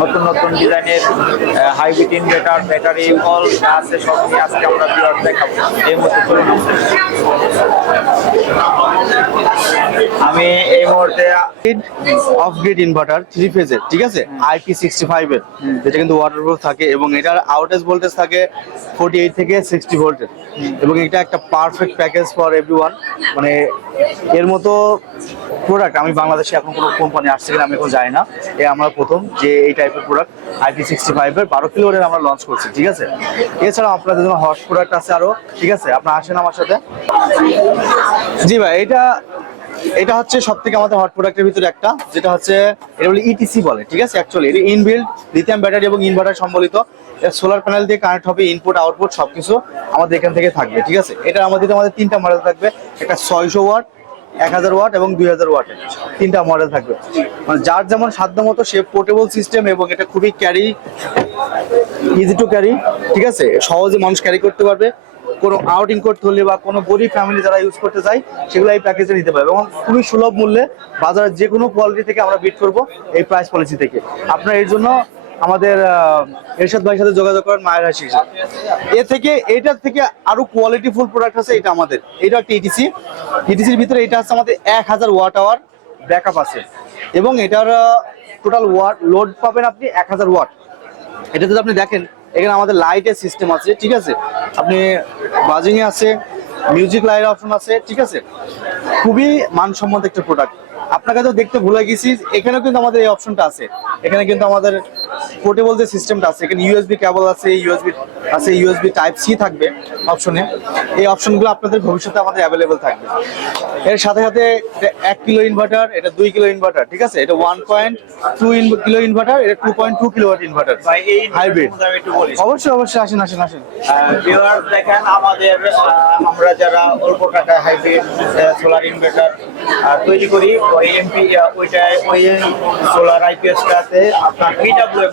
নতুন নতুন ডিজাইনের ইনভার্টার ব্যাটারি আছে সব এই মুহূর্তে আমি এই মুহূর্তে অফ ইনভার্টার থ্রি ঠিক আছে আইপি সিক্সটি ফাইভ এর যেটা কিন্তু ওয়াটারপ্রুফ থাকে এবং এটার আউটেজ ভোল্টেজ থাকে ফোর্টি এইট থেকে সিক্সটি ভোল্টের এবং এটা একটা পারফেক্ট প্যাকেজ ফর এভরি মানে এর মতো প্রোডাক্ট আমি বাংলাদেশে এখন কোনো কোম্পানি আসছে কিনা আমি এখন জানি না। এ আমরা প্রথম যে এই টাইপের প্রোডাক্ট আইপি সিক্সটি ফাইভের বারো কিলো আমরা লঞ্চ করছি, ঠিক আছে? এছাড়াও আপনাদের জন্য হট প্রোডাক্ট আছে আরও ঠিক আছে? আপনারা আসেন আমার সাথে। জি ভাই, এটা এটা হচ্ছে সব থেকে আমাদের হট প্রোডাক্টের ভিতরে একটা, যেটা হচ্ছে, এটা বলে ইটিসি বলে, ঠিক আছে? অ্যাকচুয়ালি এটা ইনবিল্ড লিথিয়াম ব্যাটারি এবং ইনভার্টার সম্বলিত। সোলার প্যানেল দিয়ে কানেক্ট হবে ইনপুট আউটপুট সবকিছু আমাদের এখান থেকে থাকবে, ঠিক আছে? এটা আমাদের আমাদের তিনটা মডেল থাকবে। একটা ছয়শো ওয়াট এক হাজার ওয়াট এবং দুই হাজার ওয়াটের তিনটা মডেল থাকবে। মানে যার যেমন সাধ্য মতো সে পোর্টেবল সিস্টেম এবং এটা খুবই ক্যারি ইজি টু ক্যারি ঠিক আছে? সহজে মানুষ ক্যারি করতে পারবে। কোনো আউটিং করতে হলে বা কোনো গরিব ফ্যামিলি যারা ইউজ করতে চায়, সেগুলো এই প্যাকেজে নিতে পারবে এবং খুবই সুলভ মূল্যে বাজারের যে কোনো কোয়ালিটি থেকে আমরা বিট করব এই প্রাইস পলিসি থেকে। আপনার এর জন্য আমাদের এরশাদ ভাইয়ের সাথে যোগাযোগ করেন মায়ের হাসি এ থেকে, এটার থেকে আরও কোয়ালিটি ফুল প্রোডাক্ট আছে, এটা আমাদের। এটা একটা ইটিসি ইটিসির ভিতরে এটা আছে আমাদের এক হাজার ওয়াট আওয়ার ব্যাকআপ আছে। এবং এটার টোটাল ওয়াট লোড পাবেন আপনি এক হাজার ওয়াট এটা যদি আপনি দেখেন এখানে আমাদের লাইটের সিস্টেম আছে, ঠিক আছে? আপনি বাজিং এ আছে মিউজিক লাইট অপশন আছে, ঠিক আছে? খুবই মানসম্মত একটা প্রোডাক্ট আপনাকে তো দেখতে ভুলে গেছি, এখানেও কিন্তু আমাদের এই অপশনটা আছে। এখানে কিন্তু আমাদের পোর্টেবল যে সিস্টেমটা আছে এখানে ইউএসবি কেবল আছে ইউএসবি আছে ইউএসবি টাইপ সি থাকবে অপশনে এই অপশনগুলো আপনাদের ভবিষ্যতে আমাদের অ্যাভেলেবেল থাকবে। এর সাথে সাথে এটা এক কিলো ইনভার্টার এটা দুই কিলো ইনভার্টার ঠিক আছে? এটা one point two kilo inverter এটা two point two kilo inverter hybrid অবশ্যই অবশ্যই আসেন আসেন আসেন। দেখেন আমাদের আমরা যারা অল্প টাকায় হাইব্রিড সোলার ইনভার্টার তৈরি করি ওই এমপি ওইটা ওই সোলার আইপিএসটাতে আপনার পিডাব্লিউএম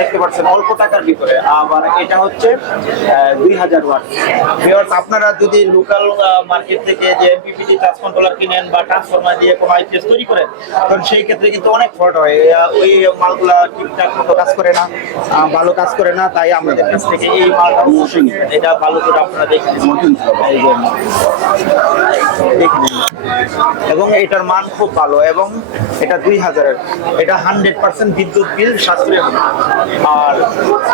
দেখতে পাচ্ছেন অল্প টাকার ভিতরে। আবার এটা হচ্ছে দুই হাজার ওয়াট। আপনারা যদি লোকাল মার্কেট থেকে যে এমপিপিটি চার্জ কন্ট্রোলার কিনেন বা ট্রান্সফরমার দিয়ে কোনো আইপিএস তৈরি করেন তখন সেই ক্ষেত্রে কিন্তু অনেক ফল্ট হয়। ওই মালগুলা ঠিকঠাক মতো কাজ করে না ভালো কাজ করে না তাই আমাদের কাছ থেকে এই মালটা এটা ভালো করে আপনারা দেখে নিন। এবং এটার মান খুব ভালো এবং এটা দুই হাজারের। এটা হান্ড্রেড পার্সেন্ট বিদ্যুৎ বিল সাশ্রয় আর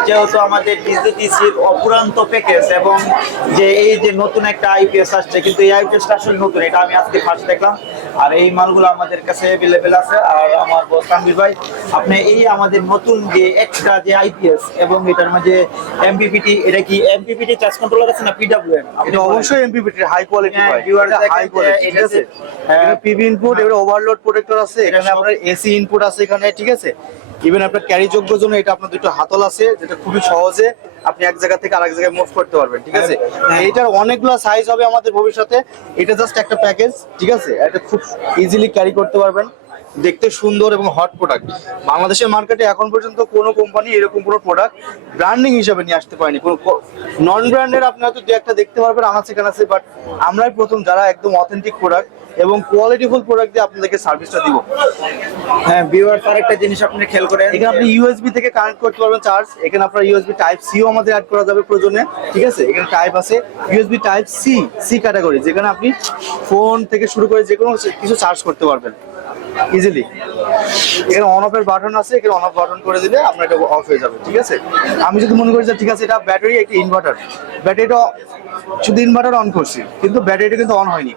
যেহেতু আমাদের বিদ্যুৎ ইসির অপুরান্ত প্যাকেজ এবং যে এই যে নতুন একটা আইপিএস আসছে, কিন্তু এই আইপিএসটা আসলে নতুন, এটা আমি আজকে ফার্স্ট দেখলাম। আর এই মালগুলো আমাদের কাছে অ্যাভেলেবেল আছে। আর আমার বস তানভীর ভাই আপনি এই আমাদের নতুন যে এক্সট্রা যে আইপিএস এবং এটার মাঝে এমপিপিটি এটা কি এমপিপিটি চার্জ কন্ট্রোলার আছে না পিডব্লিউএম এটা অবশ্যই MPPT high quality viewers high quality ঠিক আছে? পিভি ইনপুট এবারে ওভারলোড প্রোটেক্টর আছে এখানে আপনার এসি ইনপুট আছে এখানে ঠিক আছে? ইভেন আপনার ক্যারি যোগ্য জন্য এটা আপনার দুটো হাতল আছে যেটা খুবই সহজে আপনি এক জায়গা থেকে আরেক জায়গায় মুভ করতে পারবেন ঠিক আছে? হ্যাঁ। এটার অনেকগুলো সাইজ হবে আমাদের ভবিষ্যতে। এটা জাস্ট একটা প্যাকেজ ঠিক আছে? এটা খুব ইজিলি ক্যারি করতে পারবেন। দেখতে সুন্দর এবং হট প্রোডাক্ট বাংলাদেশের মার্কেটে এখন পর্যন্ত কোনো কোম্পানি এরকম কোনো প্রোডাক্ট ব্র্যান্ডিং হিসেবে নিয়ে আসতে পারেনি। কোনো নন ব্র্যান্ডের আপনি হয়তো দু একটা দেখতে পারবেন আমার সেখানে আছে বাট আমরাই প্রথম যারা একদম অথেন্টিক প্রোডাক্ট এবং কোয়ালিটিফুল প্রোডাক্ট দিয়ে আপনাদেরকে সার্ভিসটা দিব। হ্যাঁ ভিউয়ার্স আরেকটা জিনিস আপনি খেয়াল করেন। এখানে আপনি ইউএসবি থেকে কানেক্ট করতে পারবেন চার্জ এখানে আপনার ইউএসবি টাইপ সিও আমাদের অ্যাড করা যাবে প্রয়োজনে ঠিক আছে? এখানে টাইপ আছে USB type C C category যেখানে আপনি ফোন থেকে শুরু করে যে কোনো কিছু চার্জ করতে পারবেন। ইজিলি এখানে অন অফের বাটন আছে, এখানে অন অফ বাটন করে দিলে আপনার এটা অফ হয়ে যাবে, ঠিক আছে? আমি যদি মনে করি যে ঠিক আছে, এটা ব্যাটারি একটা ইনভার্টার ব্যাটারিটা শুধু ইনভার্টার অন করছি, কিন্তু ব্যাটারিটা কিন্তু অন হয়নি।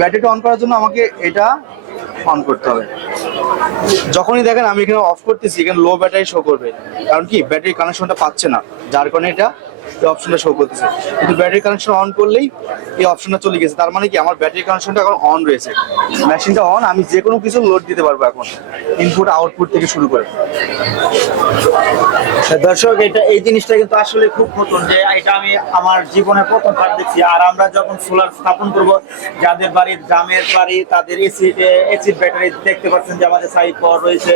ব্যাটারিটা অন করার জন্য আমাকে এটা অন করতে হবে। যখনই দেখেন আমি এখানে অফ করতেছি, এখানে লো ব্যাটারি শো করবে। কারণ কি? ব্যাটারি কানেকশনটা পাচ্ছে না। যার কারণে এটা এই অপশনটা শো করতেছে। কিন্তু ব্যাটারি কানেকশন অন করলেই এই অপশনটা চলে গেছে। তার মানে কি? আমার ব্যাটারি কানেকশনটা এখন অন রয়েছে। মেশিনটা অন আমি যে কোনো কিছু লোড দিতে পারব এখন। ইনপুট আউটপুট থেকে শুরু করে। দর্শক, এটা, এই জিনিসটা কিন্তু আসলে খুব নতুন যে এটা আমি আমার জীবনে প্রথমবার দেখছি। আর আমরা যখন সোলার স্থাপন করব, যাদের বাড়ির গ্রামের বাড়ি, তাদের এসি এসিড ব্যাটারি দেখতে পাচ্ছেন যে আমাদের সাইড সাইপর রয়েছে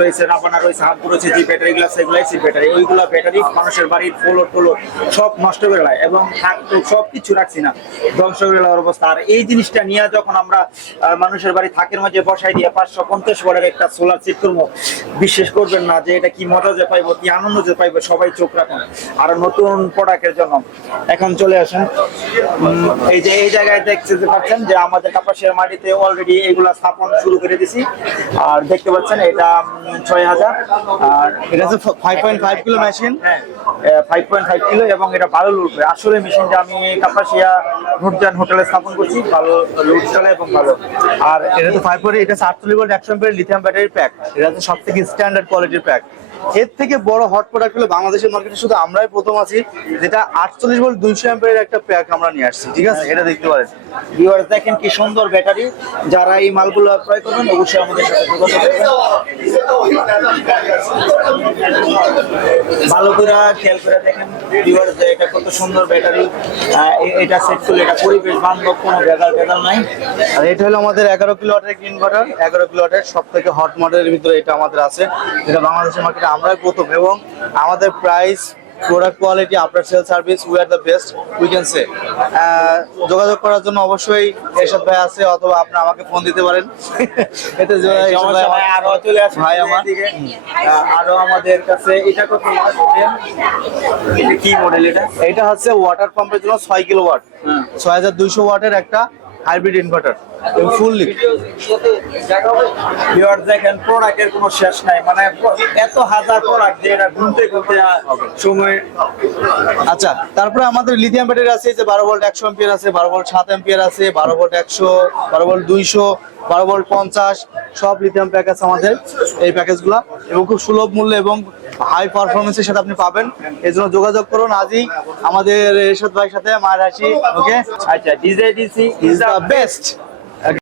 রয়েছে, রাবানা রয়েছে, হাত রয়েছে, যে ব্যাটারিগুলো সেগুলো এসিড ব্যাটারি ওইগুলো ব্যাটারি মানুষের বাড়ির ফোলো টোলো সব নষ্ট করে দেয় এবং সব কিছু রাখছি না। ধ্বংস করে দেওয়ার অবস্থা। আর এই জিনিসটা নিয়ে যখন আমরা মানুষের বাড়ি থাকের মাঝে বসাই দিয়ে পাঁচশো পঞ্চাশ ওয়াটের একটা সোলার সেট করব বিশ্বাস করবেন না যে এটা কি মজা যে পাইবো কি আনন্দ যে পাইবো সবাই চোখ রাখুন। আর নতুন প্রোডাক্টের জন্য। এখন চলে আসেন। এই যে এই জায়গায় দেখতে পাচ্ছেন যে আমাদের কাপাসিয়ার মাটিতে অলরেডি এগুলা স্থাপন শুরু করে দিছি। আর দেখতে পাচ্ছেন এটা ছয় হাজার। আর এটা হচ্ছে five point five kilo machine five point five kilo এবং এটা ভালো লুট আসলে মেশিনটা আমি কাপাসিয়া নুরজান হোটেলে স্থাপন করছি, ভালো লুট চলে এবং ভালো। আর এটা তো ফাইভ এটা সাতচল্লিশ ভোল্ট একশো লিথিয়াম ব্যাটারি প্যাক এটা হচ্ছে সব থেকে স্ট্যান্ডার্ড কোয়ালিটির প্যাক এর থেকে বড় হট প্রোডাক্ট হলো বাংলাদেশের মার্কেটে শুধু আমরাই প্রথম আছি, যেটা আটচল্লিশ ভোল্ট দুইশো এমপিয়ার একটা প্যাক আমরা নিয়ে আসছি, ঠিক আছে? এটা দেখতে পারেন। ভিউয়ার্স দেখেন কি সুন্দর ব্যাটারি যারা এই মালগুলো ক্রয় করবেন, অবশ্যই আমাদের সাথে যোগাযোগ করবেন। ভালো করে খেয়াল করে দেখেন ভিউয়ার্স যে এটা কত সুন্দর ব্যাটারি এটা সেট করলে এটা পরিবেশ বান্ধব, কোনো ভেজাল ভেজাল নাই। আর এটা হলো আমাদের এগারো কিলো গ্রিন ইনভার্টার এগারো কিলো ওয়াটের সব থেকে হট মডেলের ভিতরে এটা আমাদের আছে। এটা বাংলাদেশের মার্কেটে আমরাই প্রথম এবং আমাদের price product quality after sale service we are the best we can say যোগাযোগ করার জন্য অবশ্যই এরশাদ ভাই আছে অথবা আপনি আমাকে ফোন দিতে পারেন। এতে ভাই আমার- আরও চলে আসুন ভাই আমার। এদিকে। আরও আমাদের কাছে এটা কত এটা কি মডেল এটা? এটা হচ্ছে ওয়াটার পাম্পের জন্য ছয় কিলো ওয়াট ছয় হাজার দুইশো ওয়াটের একটা হাইব্রিড ইনভার্টার ফুললি ভিউয়ার দেখেন প্রোডাক্টের কোনো শেষ নাই। মানে এত হাজার প্রোডাক্ট যে এটা ঘুরতে ঘুরতে সময় আচ্ছা তারপরে আমাদের লিথিয়াম ব্যাটারি আছে যে বারো ভোল্ট একশো এম্পিয়ার আছে বারো ভোল্ট সাত এম্পিয়ার আছে বারো ভোল্ট একশো বারো ভোল্ট দুইশো বারো ভোল্ট পঞ্চাশ সব লিথিয়াম প্যাক আছে আমাদের এই প্যাকেজগুলো এবং খুব সুলভ মূল্যে এবং হাই পারফরমেন্সের সাথে আপনি পাবেন। এই জন্য যোগাযোগ করুন আজই আমাদের এরশাদ ভাইয়ের সাথে মায়ের হাসি ওকে আচ্ছা DJ DC is the best